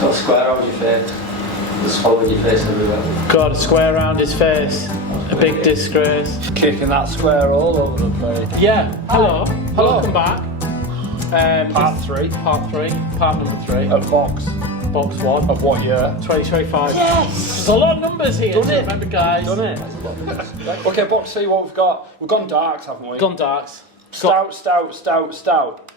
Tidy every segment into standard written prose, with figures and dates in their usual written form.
got a square around your face. The swallow in your face everywhere. Got a square around his face. A big disgrace. Kicking that square all over the place. Yeah. Hello. Hello. Welcome back. Part 3. Part number 3. Of box 1. of what year? 2025. Yes! There's a lot of numbers here. Done it. Remember, guys. Done it. Okay, box 3, what we've got? We've gone darks, haven't we? Gone darks. Stout.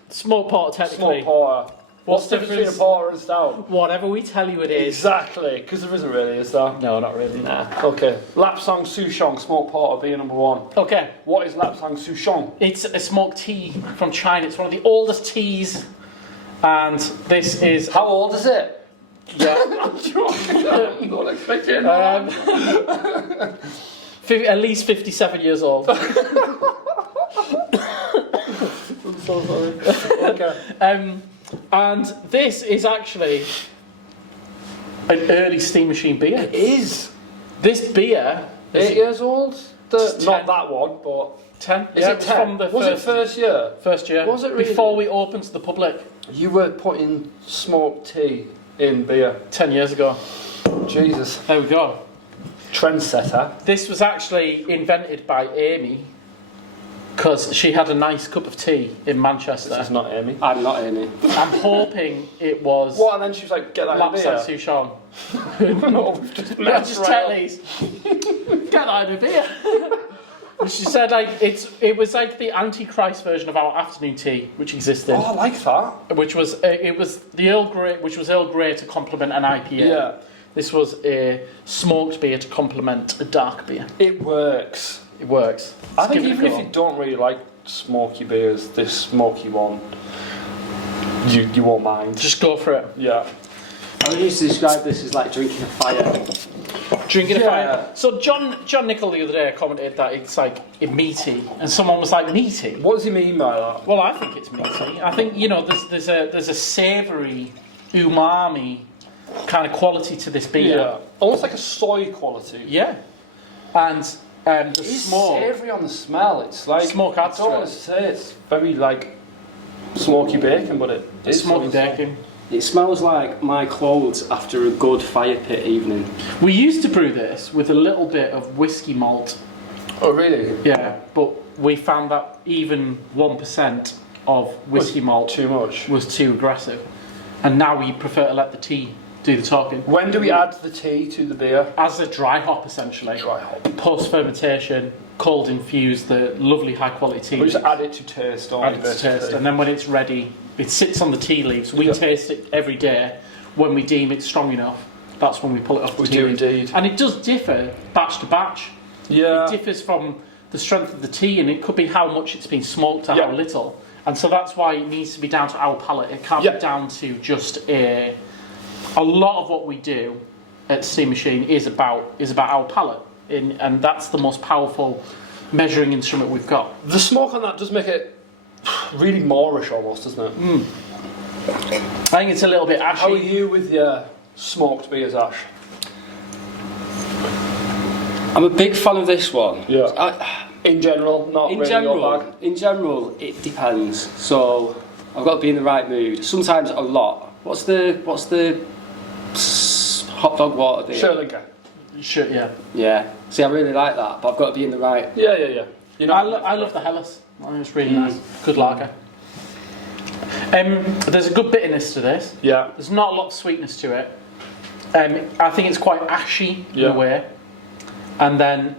Smoke porter, technically. Smoke porter. What's the difference between a porter and stout? Whatever we tell you it is. Exactly, because there isn't really, is there? No, not really. Nah. Okay. Lapsang Souchong smoked porter beer number 1. Okay. What is Lapsang Souchong? It's a smoked tea from China. It's one of the oldest teas, and this is. How old is it? Yeah. I'm not expecting At least 57 years old. I'm so sorry. Okay. And this is actually an early steam machine beer. It is. This beer is 8 years old? It's Not 10. that one, but... 10. Is it 10? From the was it first year? First year. Was it really? Before we opened to the public. You were putting smoked tea in beer. 10 years ago. Jesus. There we go. Trendsetter. This was actually invented by Amy because she had a nice cup of tea in Manchester. This is not Amy. I'm not Amy. I'm hoping it was What? And then she was like, get that in beer. Lapsang Souchong. No, we've just No, messed just right up. Tetley's. Get that in a beer. She said like it was like the anti-Christ version of our afternoon tea, which existed, Oh, I like that. which was it was the Earl Grey, which was Earl Grey to complement an IPA. Yeah. This was a smoked beer to complement a dark beer. It works. It works. I think give it a even if go. you don't really like smoky beers, this smoky one, you won't mind. Just go for it. Yeah. I used to describe this as like drinking a fire. Drinking a Yeah. fire. So John Nichol the other day commented that it's like meaty, and someone was like, meaty? What does he mean by that? Well, I think it's meaty. I think there's a savoury, umami kind of quality to this beer. Yeah. Almost like a soy quality. Yeah. And the It's smoke. savoury on the smell. It's like Smoke adds I don't to want it. to say it's very like smoky bacon, but it is Smoky on the smell. bacon. It smells like my clothes after a good fire pit evening. We used to brew this with a little bit of whiskey malt. Oh really? Yeah, but we found that even 1% of whiskey malt Too much. was too aggressive. And now we prefer to let the tea do the talking. When do we add the tea to the beer? As a dry hop, essentially. Dry hop. Post fermentation, cold infused, the lovely high quality tea. We just add it to taste, don't Add we, it to basically? taste, and then when it's ready, it sits on the tea leaves. We Yeah. taste it every day. When we deem it strong enough, that's when we pull it off the We tea do leaves. indeed. And it does differ batch to batch. Yeah. It differs from the strength of the tea, and it could be how much it's been smoked or Yeah. how little. And so that's why it needs to be down to our palate. It can't Yeah. be down to just a lot of what we do at Steam Machine is about our palate, and that's the most powerful measuring instrument we've got. The smoke on that does make it really Moorish almost, doesn't it? I think it's a little bit ashy. How are you with your smoked beers, Ash? I'm a big fan of this one. Yeah. In general, not In really your general, bag. in general, it depends. So I've got to be in the right mood. Sometimes a lot. What's the hot dog water beer? Sure, Linker. Sure, yeah. Yeah. See, I really like that, but I've got to be in the right. Yeah. You know, I love the Hellas. I think it's really nice. Good lager. There's a good bitterness to this. Yeah. There's not a lot of sweetness to it. I think it's quite ashy in Yeah. a way, and then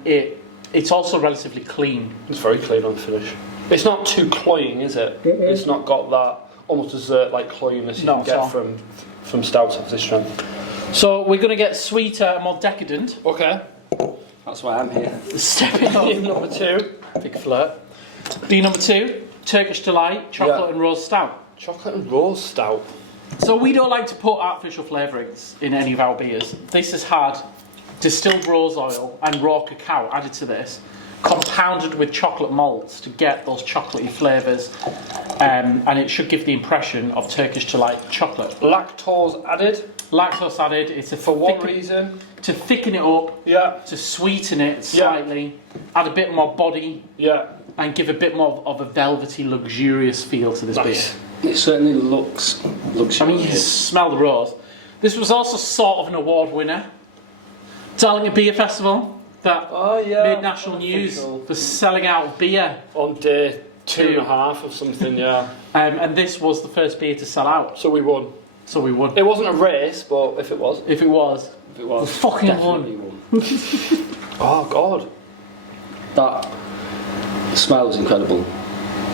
it's also relatively clean. It's very clean on the finish. It's not too cloying, is it? It's not got that almost dessert like cloyiness you Not can at get all. from stouts of this strength. So we're going to get sweeter, more decadent. Okay. That's why I'm here. Stepping up. Number 2. Big flirt. Beer number 2, Turkish Delight, chocolate Yeah. and rose stout. Chocolate and rose stout. So we don't like to put artificial flavourings in any of our beers. This has had distilled rose oil and raw cacao added to this, compounded with chocolate malts to get those chocolatey flavours, and it should give the impression of Turkish Delight chocolate. Lactose added. Lactose added, it's a For what reason? to thicken it up, Yeah. to sweeten it slightly, add a bit more body, Yeah. and give a bit more of a velvety, luxurious feel to this Nice. beer. It certainly looks I mean, you can luxurious. smell the rose. This was also sort of an award winner. Darlington Beer Festival that made national news for selling out beer on day 2.5 of something, yeah. And this was the first beer to sell out. So we won. It wasn't a race, but if it was. We fucking definitely won. Oh, God. That smells incredible.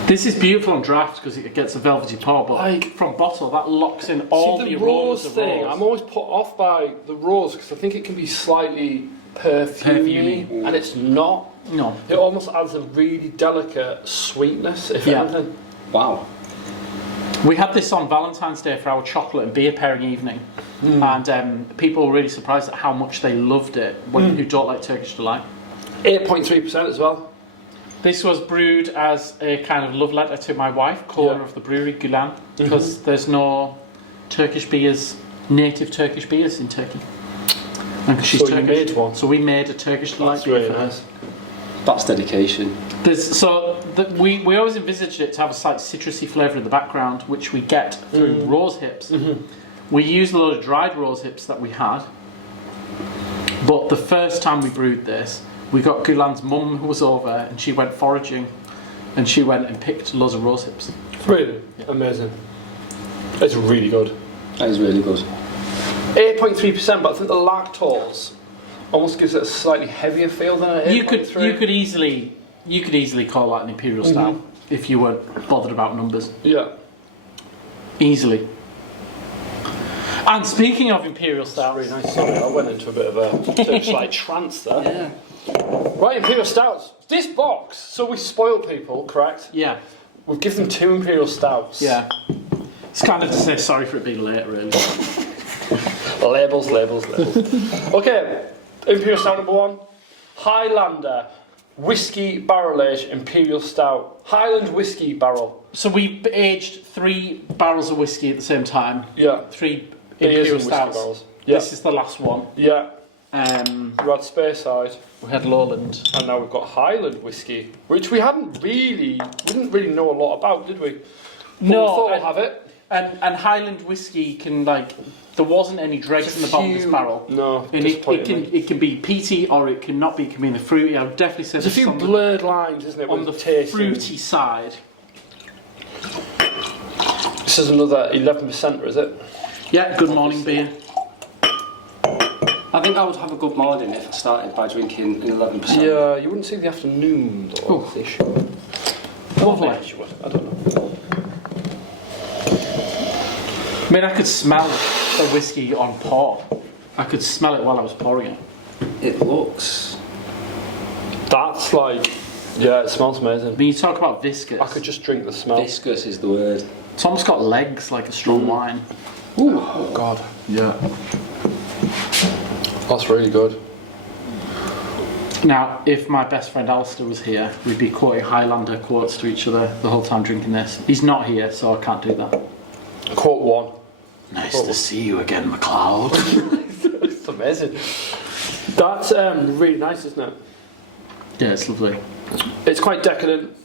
This is beautiful on draft because it gets a velvety pour, but from bottle, that locks in all the aromas of rose. I'm always put off by the rose because I think it can be slightly perfumey, and it's not. No. It almost adds a really delicate sweetness, if anything. Wow. We had this on Valentine's Day for our chocolate and beer pairing evening, and people were really surprised at how much they loved it who don't like Turkish Delight. 8.3% as well. This was brewed as a kind of love letter to my wife, co-owner of the brewery, Gülen, because there's no native Turkish beers in Turkey. And she's Turkish. You made one. So we made a Turkish Delight beer for her. That's dedication. We always envisaged it to have a slight citrusy flavour in the background, which we get through rose hips. We used a lot of dried rose hips that we had, but the first time we brewed this, we got Gülen's mum who was over, and she went foraging, and she went and picked loads of rose hips. Really? Yeah. Amazing. It's really good. That is really good. 8.3%, but I think the lactose almost gives it a slightly heavier feel than an 8.3. You could easily call that an Imperial Stout if you weren't bothered about numbers. Yeah. Easily. And speaking of Imperial Stouts, Really nice. Sorry, I went into a bit of a Turkish trance there. Yeah. Right, Imperial Stouts. This box, so we spoil people, correct? Yeah. We've given them 2 Imperial Stouts. Yeah. It's kind of to say sorry for it being late, really. Labels. Okay, Imperial Stout number 1. Highlander Whisky Barrel Age Imperial Stout. Highland Whisky Barrel. So we aged 3 barrels of whiskey at the same time. Yeah. 3 Beers Imperial and Stouts. whiskey barrels. Yeah. This is the last one. Yeah. We We had Speyside. had Lowland. And now we've got Highland Whisky, which we didn't really know a lot about, did we? But we thought we'll have it. And Highland Whisky can, there wasn't any dregs in the bottom of this barrel. No, And it can be peaty or it can not be. It can be in the fruity. I would definitely say there's a few blurred lines, isn't it, on the fruity side. This is another 11%, is it? Yeah, good morning beer. I think I would have a good morning if I started by drinking an 11%. Yeah, you wouldn't see the afternoon though. Oh. They should. Lovely. Maybe you would, I don't know. I mean, I could smell the whiskey on pour. I could smell it while I was pouring it. It looks... That's yeah, it smells amazing. When you talk about viscous, I could just drink the smell. Viscous is the word. it's almost got legs like a strong wine. Ooh, oh God. Yeah. That's really good. Now, if my best friend Alistair was here, we'd be quoting Highlander quotes to each other the whole time drinking this. He's not here, so I can't do that. Quote 1. Nice to see you again, MacLeod. It's amazing. That's really nice, isn't it? Yeah, it's lovely. It's quite decadent.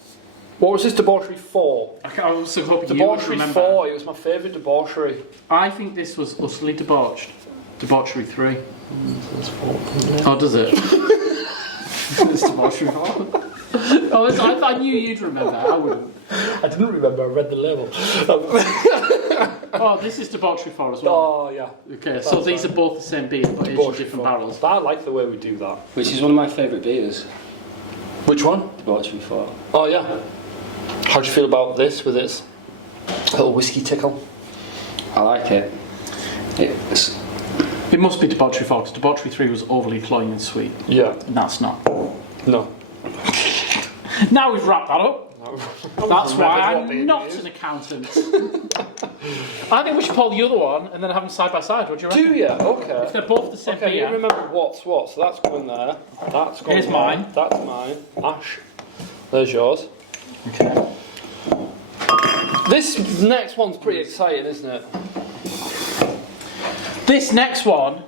What was this, Debauchery 4? I also hope you would Debauchery remember. 4, it was my favourite Debauchery. I think this was utterly debauched. Debauchery 3. Oh, does it? It's Debauchery 4. Oh, I knew you'd remember. I wouldn't. I didn't remember, I read the label. Oh, this is Debauchery 4 as well. Oh, yeah. Okay, so these are both the same beer, but aged in different barrels. I like the way we do that. Which is one of my favourite beers. Which one? Debauchery 4. Oh, yeah. How do you feel about this with its little whiskey tickle? I like it. It must be Debauchery 4, because Debauchery 3 was overly cloying and sweet. Yeah. And that's not. No. Now we've wrapped that up. That's why I'm not is. an accountant. I think we should pull the other one and then have them side by side. What do you reckon? Do you? Okay. If they're both the same Okay, you beer. remember what's what, so that's going there. That's going Here's there. mine. That's mine. Ash. There's yours. Okay. This next one's pretty exciting, isn't it? This next one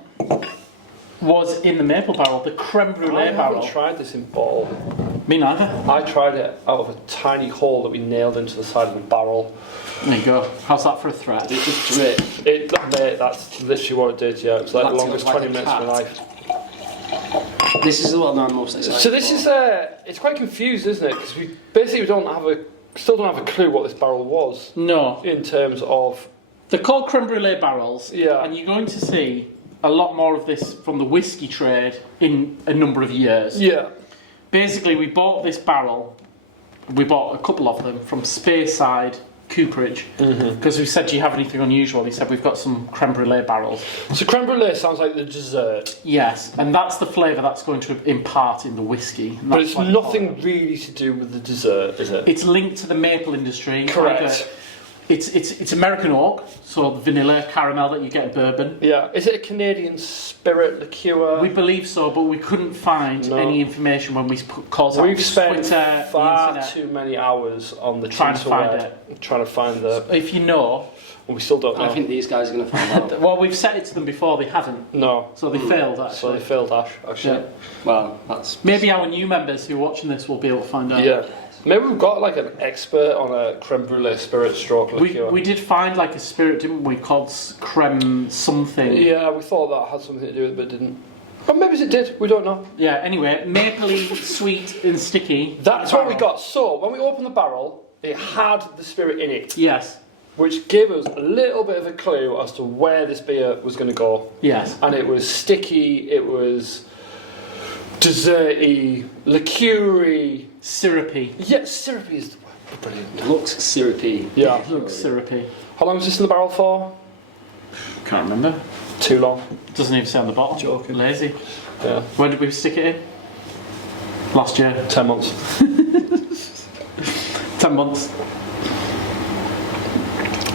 was in the maple barrel, the Creme Brulee I barrel. haven't tried this in bottle. Me neither. I tried it out of a tiny hole that we nailed into the side of the barrel. There you go. How's that for a threat? It just dripped. Mate, that's literally what it did, yeah. It was like the longest Like 20 minutes of my life. This is the one I'm most excited So this is, it's quite confused, isn't it? Because we basically still don't have a clue what this barrel was. No. In terms of... They're called Creme Brulee barrels. Yeah. And you're going to see a lot more of this from the whiskey trade in a number of years. Yeah. Basically, we bought this barrel, we bought a couple of them from Speyside Cooperage, because we said, do you have anything unusual? He said, we've got some creme brulee barrels. So creme brulee sounds like the dessert. Yes, and that's the flavour that's going to impart in the whiskey. But it's nothing really to do with the dessert, is it? It's linked to the maple industry. Correct. It's American oak, so the vanilla caramel that you get in bourbon. Yeah. Is it a Canadian spirit liqueur? We believe so, but we couldn't find any information when we put calls out. We've spent Twitter, far too many hours on the trying to find it. Trying to find the... If you know... And we still don't know. I think these guys are going to find out. Well, we've said it to them before, they hadn't. No. So they failed, actually. So they failed, actually. Yeah. Well, that's... Maybe our new members who are watching this will be able to find out. Yeah. Maybe we've got like an expert on a creme brulee spirit stroke liqueur. We did find like a spirit, didn't we, called creme something. Yeah, we thought that had something to do with it, but it didn't. Or maybe it did, we don't know. Yeah, anyway, mapley, sweet and sticky. That's what we got. So, when we opened the barrel, it had the spirit in it. Yes. Which gave us a little bit of a clue as to where this beer was going to go. Yes. And it was sticky, it was desserty, liqueur-y. Syrupy. Yeah, syrupy is the word. Brilliant. It looks syrupy. Yeah. It looks syrupy. How long was this in the barrel for? Can't remember. Too long. Doesn't even say on the bottle. Joking. Lazy. Yeah. When did we stick it in? Last year. 10 months. 10 months.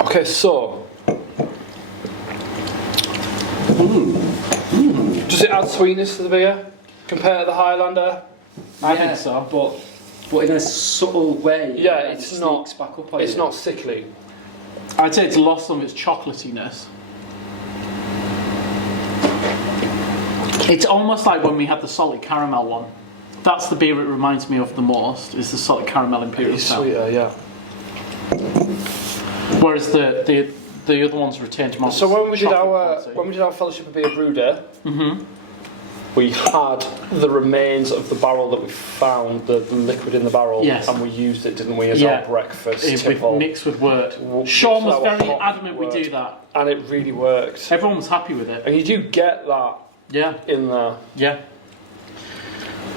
Okay, so. Does it add sweetness to the beer compared to the Highlander? I think so. But in a subtle way. Yeah, it it's sneaks not. back up on It's you. not sickly. I'd say it's lost some of its chocolatiness. It's almost like when we had the salted caramel one. That's the beer it reminds me of the most, is the salted caramel Imperial It's Stout. sweeter, yeah. Whereas the other ones retained more. So when we did chocolate our Fellowship of Beer Brew Day, we had the remains of the barrel that we found, the liquid in the barrel, Yes. and we used it, didn't we, as our breakfast With tipple. mixed with wort. W- Sean was our very hot adamant we wort. do that. And it really worked. Everyone was happy with it. And you do get that Yeah, in there. yeah.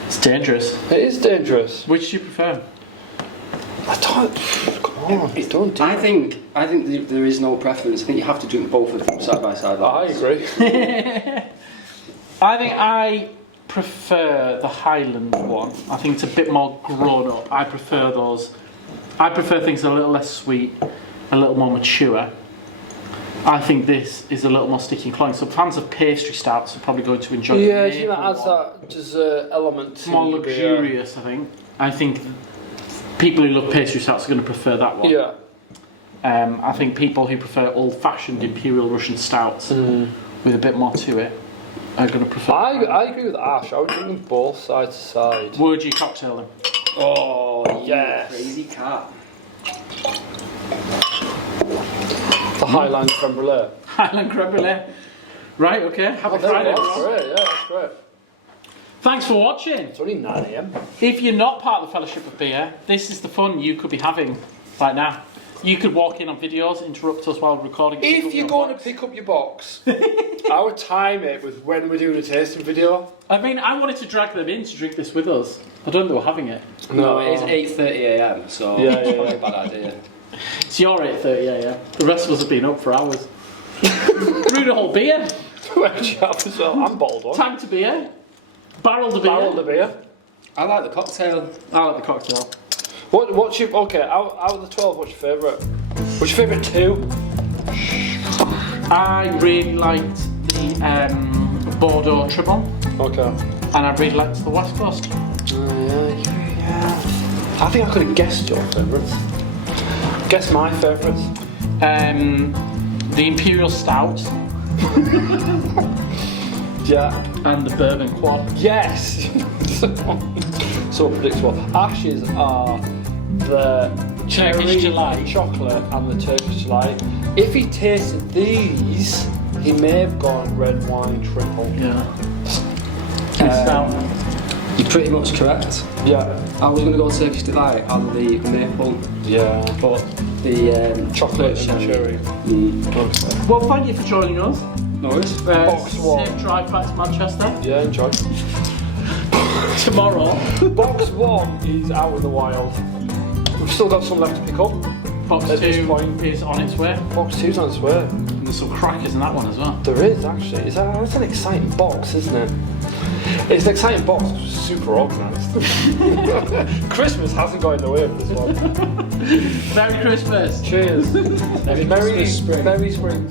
It's dangerous. It is dangerous. Which do you prefer? I don't. Come on, don't do I think there is no preference. I think you have to drink both of them side by side. I agree. I think I prefer the Highland one. I think it's a bit more grown up. I prefer those. I prefer things a little less sweet, a little more mature. I think this is a little more sticky and cloying. So fans of pastry stouts are probably going to enjoy it. Yeah, do you know, that adds that dessert element to more the beer. luxurious, I think. I think people who love pastry stouts are going to prefer that one. Yeah. I think people who prefer old-fashioned Imperial Russian stouts with a bit more to it are going to prefer. I agree with Ash. I would drink them both side to side. Would you cocktail them? Oh, Yes. crazy cat. The Highland creme brulee. Highland creme brulee. Right, okay. Happy That's Friday. great, yeah, that's great. Thanks for watching. It's only 9 AM. If you're not part of the Fellowship of Beer, this is the fun you could be having right now. You could walk in on videos, interrupt us while recording. If you're going to pick up your box, I would time it with when we're doing a tasting video. I mean, I wanted to drag them in to drink this with us. I don't know they were having it. No, it is 8:30 AM, so Yeah, it's yeah, probably yeah. a bad idea. It's your 8:30, yeah. The rest of us have been up for hours. Brewed a whole beer. as well. I'm bottled one. Tanked a beer. Barreled a beer. Barreled a beer. I like the cocktail. I like the cocktail. What's your out of the 12? What's your favourite? What's your favourite two? I really liked the Bordeaux Triple, Okay. and I really liked the West Coast. Yeah. I think I could have guessed your favourites. Guess my favourites. The Imperial Stout. Yeah. And the bourbon quad. Yes. So predictable. Ashes are the Turkish cherry, delight. chocolate, and the Turkish delight. If he tasted these, he may have gone red wine triple. Yeah. Stout. You're pretty much correct. Yeah. I was going to go Turkish Delight and the maple, Yeah. but the Chocolate and cherry. Mm. Well, thank you for joining us. No worries. Box one. Safe drive back to Manchester. Yeah, enjoy. Tomorrow. Box 1 is out in the wild. We've still got some left to pick up. Box At this 2 point. is on its way. Box 2's on its way. And there's some crackers in that one as well. There is actually. It's an exciting box, isn't it? It's an exciting box. It's super organised. Christmas hasn't got in the way of this one. Merry Christmas. Cheers. Merry Christmas, spring. Merry spring.